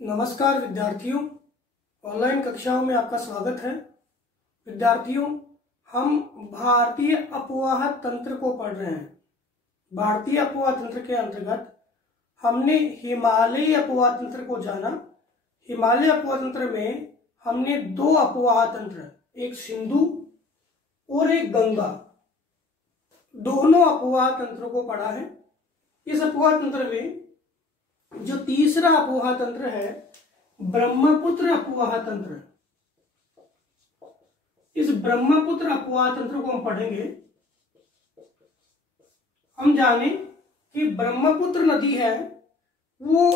नमस्कार विद्यार्थियों, ऑनलाइन कक्षाओं में आपका स्वागत है। विद्यार्थियों, हम भारतीय अपवाह तंत्र को पढ़ रहे हैं। भारतीय अपवाह तंत्र के अंतर्गत हमने हिमालयी अपवाह तंत्र को जाना। हिमालय अपवाह तंत्र में हमने दो अपवाह तंत्र, एक सिंधु और एक गंगा, दोनों अपवाह तंत्रों को पढ़ा है। इस अपवाह तंत्र में जो तीसरा अपवाह तंत्र है, ब्रह्मपुत्र अपवाह तंत्र, इस ब्रह्मपुत्र अपवाह तंत्र को हम पढ़ेंगे। हम जाने कि ब्रह्मपुत्र नदी है वो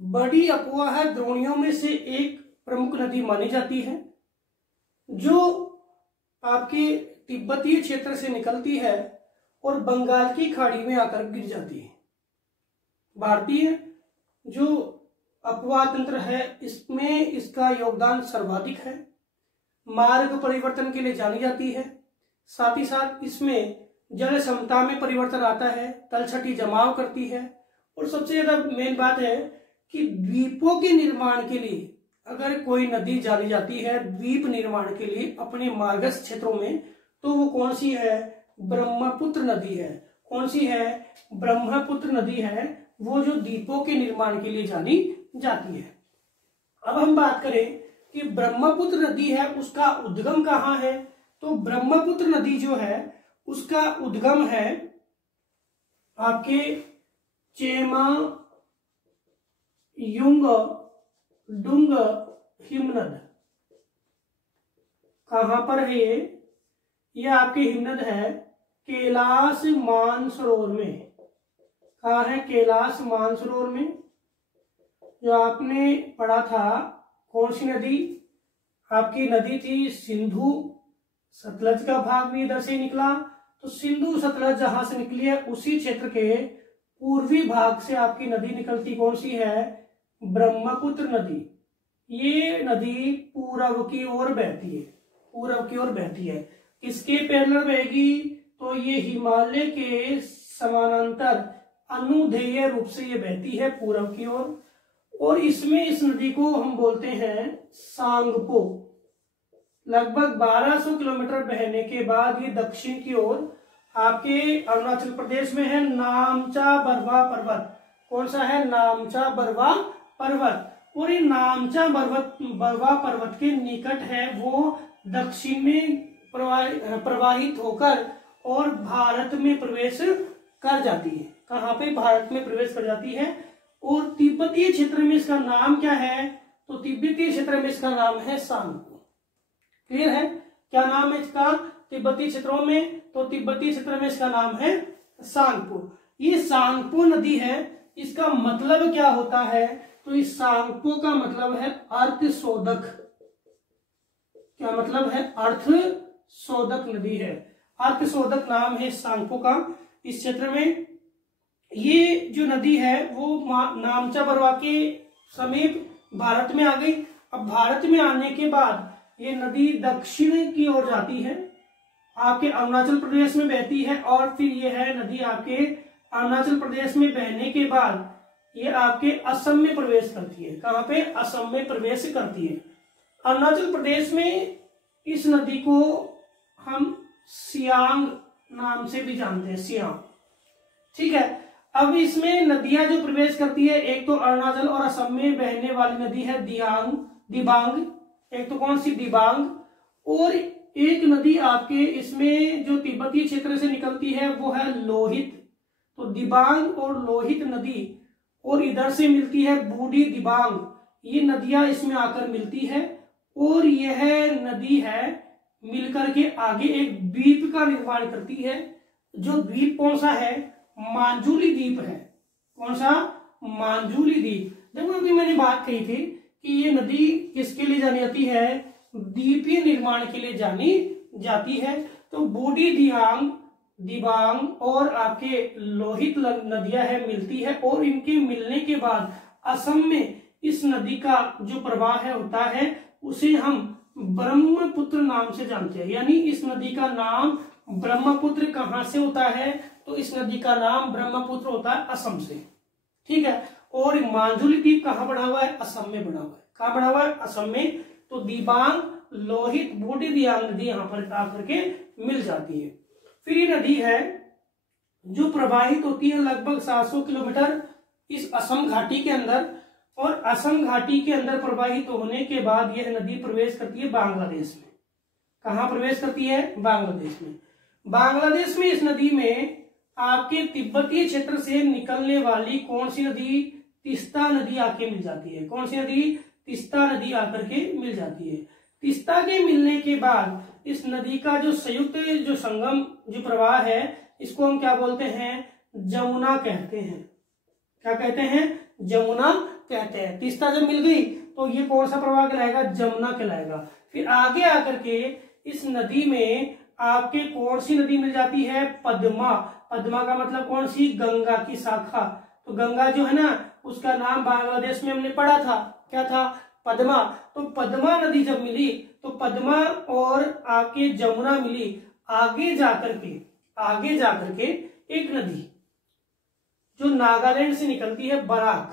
बड़ी अपवाह द्रोणियों में से एक प्रमुख नदी मानी जाती है, जो आपके तिब्बतीय क्षेत्र से निकलती है और बंगाल की खाड़ी में आकर गिर जाती है। भारतीय जो अपवाह तंत्र है इसमें इसका योगदान सर्वाधिक है। मार्ग परिवर्तन के लिए जानी जाती है। साथ ही साथ इसमें जल क्षमता में परिवर्तन आता है, तलछटी जमाव करती है, और सबसे ज्यादा मेन बात है कि द्वीपों के निर्माण के लिए अगर कोई नदी जानी जाती है द्वीप निर्माण के लिए अपने मार्गस्थ क्षेत्रों में, तो वो कौन सी है? ब्रह्मपुत्र नदी है। कौन सी है? ब्रह्मपुत्र नदी है, वो जो द्वीपों के निर्माण के लिए जानी जाती है। अब हम बात करें कि ब्रह्मपुत्र नदी है उसका उद्गम कहाँ है, तो ब्रह्मपुत्र नदी जो है उसका उद्गम है आपके चेमा युंग डुंग हिमनद। कहां पर है ये आपके हिमनद है कैलाश मानसरोवर में। कहा है? कैलाश मानसरोवर में। जो आपने पढ़ा था कौन सी नदी? आपकी नदी थी सिंधु। सतलज का भाग भी इधर से निकला, तो सिंधु सतलज जहां से निकली है उसी क्षेत्र के पूर्वी भाग से आपकी नदी निकलती कौन सी है? ब्रह्मपुत्र नदी। ये नदी पूर्व की ओर बहती है। पूर्व की ओर बहती है। किसके पैरेलल बहेगी? तो ये हिमालय के समानांतर अनुदैर्ध्य रूप से ये बहती है पूर्व की ओर। और इसमें इस नदी को हम बोलते हैं सांगपो। लगभग 1200 किलोमीटर बहने के बाद ये दक्षिण की ओर आपके अरुणाचल प्रदेश में है नामचा बरवा पर्वत। कौन सा है? नामचा बरवा पर्वत। और ये नामचा बरवा पर्वत के निकट है, वो दक्षिण में प्रवाहित होकर और भारत में प्रवेश कर जाती है। कहां पे? भारत में प्रवेश कर जाती है। और तिब्बतीय क्षेत्र में इसका नाम क्या है? तो तिब्बतीय क्षेत्र में इसका नाम है सांगपो। क्लियर है? क्या नाम है इसका तिब्बतीय क्षेत्रों में? तो तिब्बतीय क्षेत्र में इसका नाम है सांगपो। ये सांगपो नदी है, इसका मतलब क्या होता है? तो इस सांगपो का मतलब है अर्थ शोधक। क्या मतलब है? अर्थ शोधक नदी है। अर्थ शोधक नाम है सांगपो का। इस क्षेत्र में ये जो नदी है वो नामचा बरवा के समीप भारत में आ गई। अब भारत में आने के बाद ये नदी दक्षिण की ओर जाती है, आपके अरुणाचल प्रदेश में बहती है, और फिर ये है नदी आपके अरुणाचल प्रदेश में बहने के बाद ये आपके असम में प्रवेश करती है। कहां पे? असम में प्रवेश करती है। अरुणाचल प्रदेश में इस नदी को हम सियांग नाम से भी जानते हैं, सियांग। ठीक है। अब इसमें नदियां जो प्रवेश करती है, एक तो अरुणाचल और असम में बहने वाली नदी है दिबांग। एक तो कौन सी? दिबांग। और एक नदी आपके इसमें जो तिब्बतीय क्षेत्र से निकलती है वो है लोहित। तो दिबांग और लोहित नदी, और इधर से मिलती है बूढ़ी दिबांग। ये नदियां इसमें आकर मिलती है, और यह नदी है मिलकर के आगे एक द्वीप का निर्माण करती है। जो द्वीप कौन सा है? मांजुली द्वीप है। कौन सा? मांजुली द्वीप। देखो अभी मैंने बात कही थी कि ये नदी किसके लिए जानी जाती है? द्वीपीय निर्माण के लिए जानी जाती है। तो बूढ़ी दिबांग और आपके लोहित नदियां है मिलती है, और इनके मिलने के बाद असम में इस नदी का जो प्रवाह है होता है उसे हम ब्रह्मपुत्र नाम से जानते हैं। यानी इस नदी का नाम ब्रह्मपुत्र कहां से होता है? तो इस नदी का नाम ब्रह्मपुत्र होता है असम से। ठीक है। और मांजुली द्वीप कहाँ बना हुआ है? असम में बना हुआ है। कहाँ बना हुआ है? असम में। तो दिबांग, लोहित, बूढ़ी दियांग नदी यहाँ पर आकर के मिल जाती है। फिर ये नदी है जो प्रवाहित होती है लगभग 700 किलोमीटर इस असम घाटी के अंदर, और असम घाटी के अंदर प्रवाहित होने के बाद यह नदी प्रवेश करती है बांग्लादेश में। कहाँ प्रवेश करती है? बांग्लादेश में। बांग्लादेश में इस नदी में आपके तिब्बतीय क्षेत्र से निकलने वाली कौन सी नदी? तीस्ता नदी आके मिल जाती है। कौन सी नदी? तीस्ता नदी आकर के मिल जाती है। तीस्ता के मिलने के बाद इस नदी का जो संयुक्त जो संगम जो प्रवाह है, इसको हम क्या बोलते हैं? जमुना कहते हैं। क्या कहते हैं? जमुना कहते हैं। तीस्ता जब मिल गई तो ये कौन सा प्रवाह कहलाएगा? जमुना कहलाएगा। फिर आगे आकर के इस नदी में आपके कौन सी नदी मिल जाती है? पद्मा। पद्मा का मतलब कौन सी? गंगा की शाखा। तो गंगा जो है ना, उसका नाम बांग्लादेश में हमने पढ़ा था, क्या था? पद्मा। तो पद्मा नदी जब मिली तो पद्मा और आपके जमुना मिली। आगे जाकर के एक नदी जो नागालैंड से निकलती है, बराक।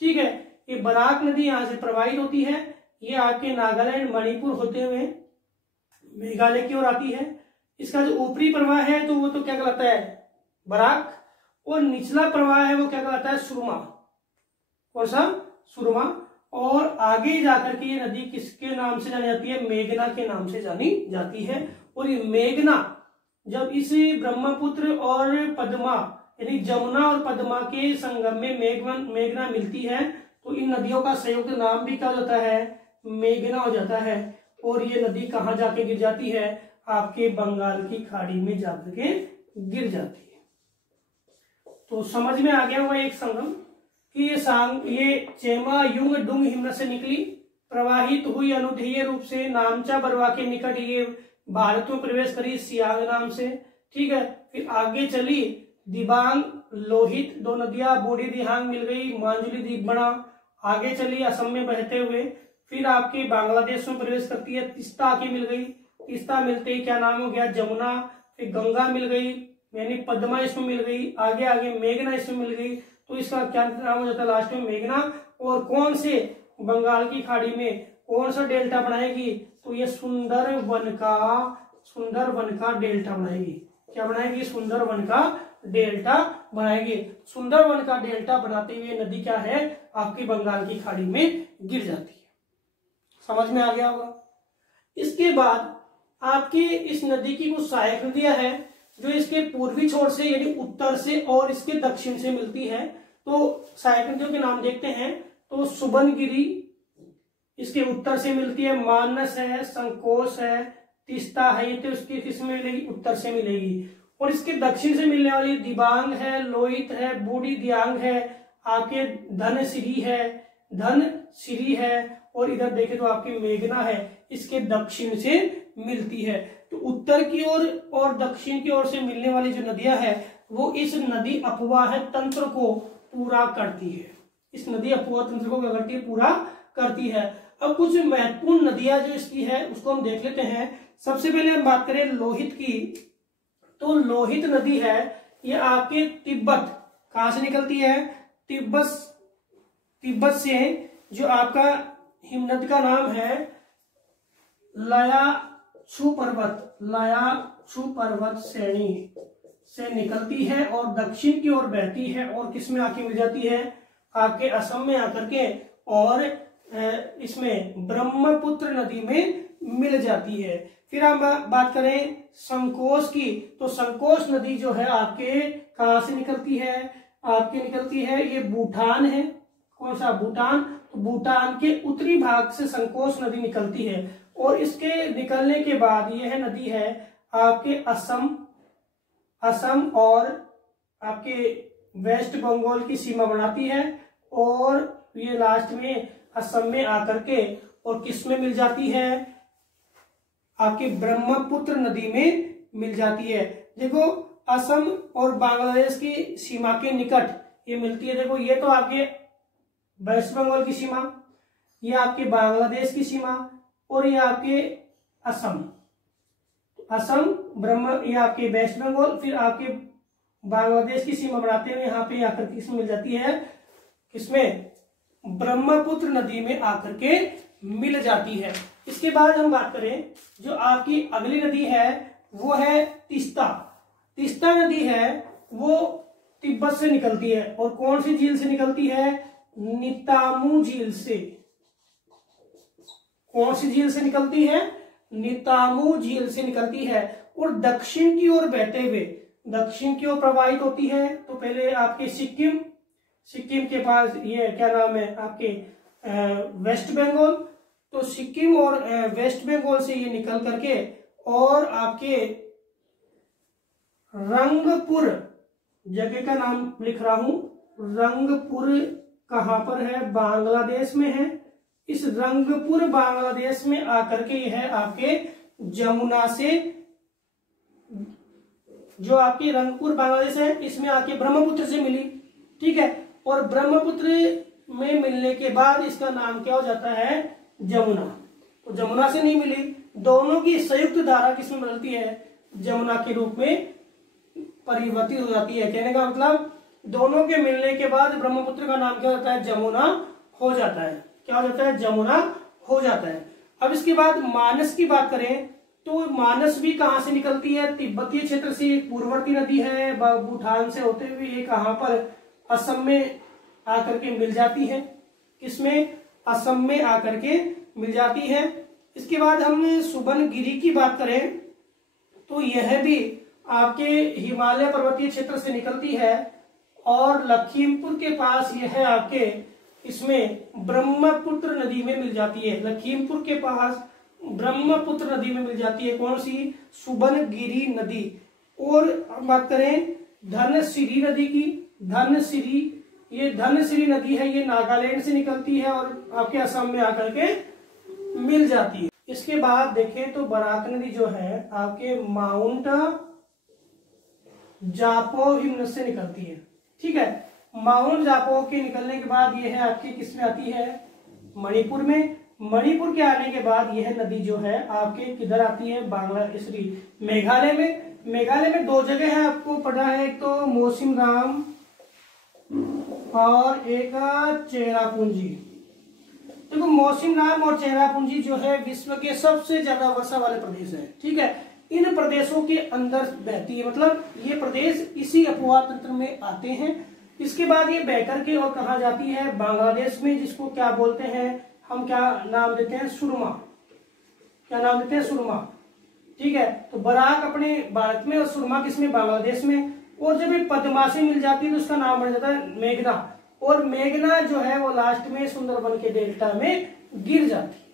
ठीक है, ये बराक नदी यहां से प्रवाहित होती है। ये आपके नागालैंड, मणिपुर होते हुए मेघालय की ओर आती है। इसका जो ऊपरी प्रवाह है तो वो तो क्या कहलाता है? बराक। और निचला प्रवाह है वो क्या कहलाता है? सुरमा। कौन सा? सुरमा। और आगे जाकर के ये नदी किसके नाम से जानी जाती है? मेघना के नाम से जानी जाती है। और ये मेघना जब इस ब्रह्मपुत्र और पद्मा यानी जमुना और पद्मा के संगम में मेघना मिलती है तो इन नदियों का संयुक्त नाम भी क्या हो जाता है? मेघना हो जाता है। और ये नदी कहाँ जाके गिर जाती है? आपके बंगाल की खाड़ी में जाकर के गिर जाती है। तो समझ में आ गया हुआ एक संगम कि ये चेमा युंग डुंग हिमनद से निकली, प्रवाहित हुई अनुदैर्ध्य रूप से नामचा बरवा के निकट ये भारत में प्रवेश करी सियांग नाम से। ठीक है, फिर आगे चली दिबांग, लोहित, दो नदियां, बूढ़ी दिहांग मिल गई, मांजुली द्वीप बना। आगे चली असम में बहते हुए, फिर आपके बांग्लादेश में प्रवेश करती है, तीस्ता आके मिल गई। तीस्ता मिलते ही क्या नाम हो गया? जमुना। फिर गंगा मिल गई यानी पद्मा इसमें मिल गई। आगे आगे मेघना इसमें मिल गई तो इसका क्या नाम हो जाता है लास्ट में? मेघना। और कौन से? बंगाल की खाड़ी में कौन सा डेल्टा बनाएगी? तो ये सुंदरवन का डेल्टा बनाएगी। क्या बनाएगी? सुंदरवन का डेल्टा बनाएगी। सुंदरवन का डेल्टा बनाते हुए नदी क्या है? आपकी बंगाल की खाड़ी में गिर जाती है। समझ में आ गया होगा। इसके बाद आपकी इस नदी की कुछ सहायक नदियां हैं जो इसके पूर्वी छोर से यानी उत्तर से और इसके दक्षिण से मिलती है। तो सहायक नदियों के नाम देखते हैं। तो सुबनगिरी इसके उत्तर से मिलती है, मानस है, संकोच है, तीस्ता है, ये तो उसकी किसमें मिलेगी? उत्तर से मिलेगी। और इसके दक्षिण से मिलने वाली दिबांग है, लोहित है, बूढ़ी दियांग है, आपके धनसिरी है और इधर देखें तो आपकी मेघना है, इसके दक्षिण से मिलती है। तो उत्तर की ओर और दक्षिण की ओर से मिलने वाली जो नदियां है वो इस नदी अपवाह तंत्र को पूरा करती है। इस नदी अपवाह तंत्र को क्या करती है? पूरा करती है। अब कुछ महत्वपूर्ण नदियां जो इसकी है उसको हम देख लेते हैं। सबसे पहले हम बात करें लोहित की, तो लोहित नदी है ये आपके तिब्बत, कहां से निकलती है? तिब्बत से, जो आपका हिमनद का नाम है लायाछू पर्वत श्रेणी से निकलती है और दक्षिण की ओर बहती है और किसमें आके मिल जाती है? आपके असम में आकर के और इसमें ब्रह्मपुत्र नदी में मिल जाती है। फिर हम बात करें संकोच की, तो संकोच नदी जो है आपके कहां से निकलती है? आपके निकलती है ये भूटान है। कौन सा? भूटान। तो भूटान के उत्तरी भाग से संकोच नदी निकलती है और इसके निकलने के बाद यह नदी है आपके असम और आपके वेस्ट बंगाल की सीमा बनाती है और ये लास्ट में असम में आकर के और किस में मिल जाती है? आपके ब्रह्मपुत्र नदी में मिल जाती है। देखो असम और बांग्लादेश की सीमा के निकट ये मिलती है। देखो ये तो आपके वेस्ट बंगाल की सीमा, ये आपके बांग्लादेश की सीमा और ये आपके असम ये आपके वेस्ट बंगाल, फिर आपके बांग्लादेश की सीमा बनाते हुए यहाँ पे आकर किस मिल जाती है? किसमें, ब्रह्मपुत्र नदी में आकर के मिल जाती है। इसके बाद हम बात करें जो आपकी अगली नदी है वो है तीस्ता। तीस्ता नदी है वो तिब्बत से निकलती है और कौन सी झील से निकलती है, नितामू झील से। कौन सी झील से निकलती है, नितामू झील से निकलती है और दक्षिण की ओर बहते हुए दक्षिण की ओर प्रवाहित होती है। तो पहले आपके सिक्किम के पास ये क्या नाम है आपके वेस्ट बंगाल, तो सिक्किम और वेस्ट बंगाल से ये निकल करके और आपके रंगपुर जगह का नाम लिख रहा हूं, रंगपुर कहां पर है, बांग्लादेश में है। इस रंगपुर बांग्लादेश में आकर के यह है आपके जमुना से, जो आपके रंगपुर बांग्लादेश है इसमें आके ब्रह्मपुत्र से मिली, ठीक है। और ब्रह्मपुत्र में मिलने के बाद इसका नाम क्या हो जाता है, जमुना। तो जमुना से नहीं मिली, दोनों की संयुक्त धारा किसमें बदलती है, जमुना के रूप में परिवर्तित हो जाती है। कहने का मतलब दोनों के मिलने के बाद ब्रह्मपुत्र का नाम क्या होता है, जमुना हो जाता है। क्या हो जाता है, जमुना हो जाता है। अब इसके बाद मानस की बात करें तो मानस भी कहां से निकलती है, तिब्बतीय क्षेत्र से, पूर्ववर्ती नदी है, भूटान से होते हुए ये कहां पर, असम में आकर के मिल जाती है। किसमें, असम में आकर के मिल जाती है। इसके बाद हम सुबनगिरी की बात करें तो यह भी आपके हिमालय पर्वतीय क्षेत्र से निकलती है और लखीमपुर के पास यह है आपके इसमें ब्रह्मपुत्र नदी में मिल जाती है। लखीमपुर के पास ब्रह्मपुत्र नदी में मिल जाती है। कौन सी, सुबनगिरी नदी। और हम बात करें धनसिरी नदी की, धनसिरी, ये धनसिरी नदी है, ये नागालैंड से निकलती है और आपके असम में आकर के मिल जाती है। इसके बाद देखें तो बराक नदी जो है आपके माउंट जापो हिमनद से निकलती है, ठीक है। माउंट जापो के निकलने के बाद यह है आपकी किसमें आती है, मणिपुर में। मणिपुर के आने के बाद यह नदी जो है आपके किधर आती है, मेघालय में। मेघालय में दो जगह है आपको पता है, एक तो मौसिनराम और एक चेरापूंजी। देखो मौसिनराम और चेरापूंजी जो है विश्व के सबसे ज्यादा वर्षा वाले प्रदेश है, ठीक है। इन प्रदेशों के अंदर बहती है, मतलब ये प्रदेश इसी अपवाह तंत्र में आते हैं। इसके बाद ये बहकर के और कहा जाती है बांग्लादेश में, जिसको क्या बोलते हैं हम, क्या नाम देते हैं, सुरमा। क्या नाम देते हैं, सुरमा, ठीक है। तो बराक अपने भारत में और सुरमा किसमें, बांग्लादेश में। और जब ये पद्मा से मिल जाती है तो उसका नाम बन जाता है मेघना। और मेघना जो है वो लास्ट में सुंदरबन के डेल्टा में गिर जाती है।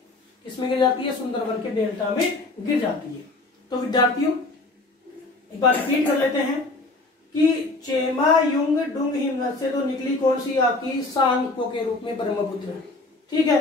किसमें गिर जाती है, सुंदरबन के डेल्टा में गिर जाती है। तो विद्यार्थियों एक बार रिपीट कर लेते हैं कि चेमा युंग डुंग हिमनद से तो निकली कौन सी आपकी, सांगपो के रूप में ब्रह्मपुत्र, ठीक है।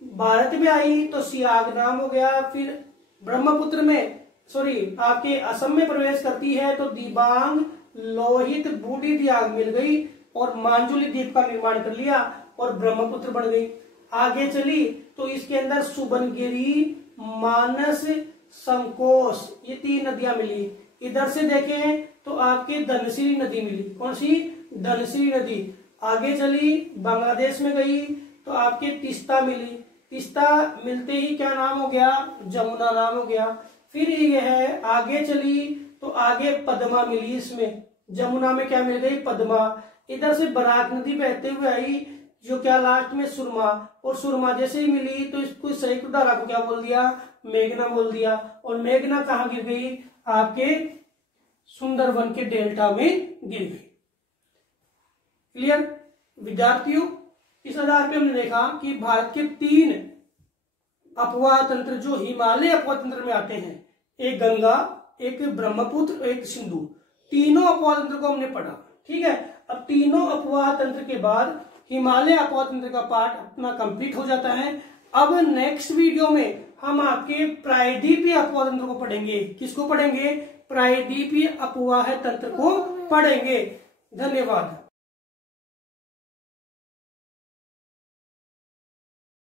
भारत में आई तो सियाग नाम हो गया। फिर ब्रह्मपुत्र में आपके असम में प्रवेश करती है तो दिबांग, लोहित, बूढ़ी दियाग मिल गई और मांजुली द्वीप का निर्माण कर लिया और ब्रह्मपुत्र बन गई। आगे चली तो इसके अंदर सुबनगिरी, मानस, संकोश, ये 3 नदियां मिली। इधर से देखें तो आपकी धनसिरी नदी मिली। कौन सी, धनसिरी नदी। आगे चली बांग्लादेश में गई तो आपके तीस्ता मिली। तीस्ता मिलते ही क्या नाम हो गया, जमुना नाम हो गया। फिर यह आगे चली तो आगे पद्मा मिली, इसमें जमुना में क्या मिल गई, पद्मा। इधर से बराक नदी बहते हुए आई जो क्या लास्ट में सुरमा, और सुरमा जैसे ही मिली तो इसको संयुक्त धारा को क्या बोल दिया, मेघना बोल दिया। और मेघना कहाँ गिर गई, आपके सुंदरबन के डेल्टा में गिर गई। क्लियर विद्यार्थियों, इस आधार पे हमने देखा कि भारत के 3 अपवाह तंत्र जो हिमालय अपवाह तंत्र में आते हैं, एक गंगा, एक ब्रह्मपुत्र, एक सिंधु, तीनों अपवाह तंत्र को हमने पढ़ा, ठीक है। अब तीनों अपवाह तंत्र के बाद हिमालय अपवाह तंत्र का पार्ट अपना कंप्लीट हो जाता है। अब नेक्स्ट वीडियो में हम आपके प्रायद्वीपीय अपवाह तंत्र को पढ़ेंगे। किसको पढ़ेंगे, प्रायद्वीपीय अपवाह तंत्र को पढ़ेंगे। धन्यवाद।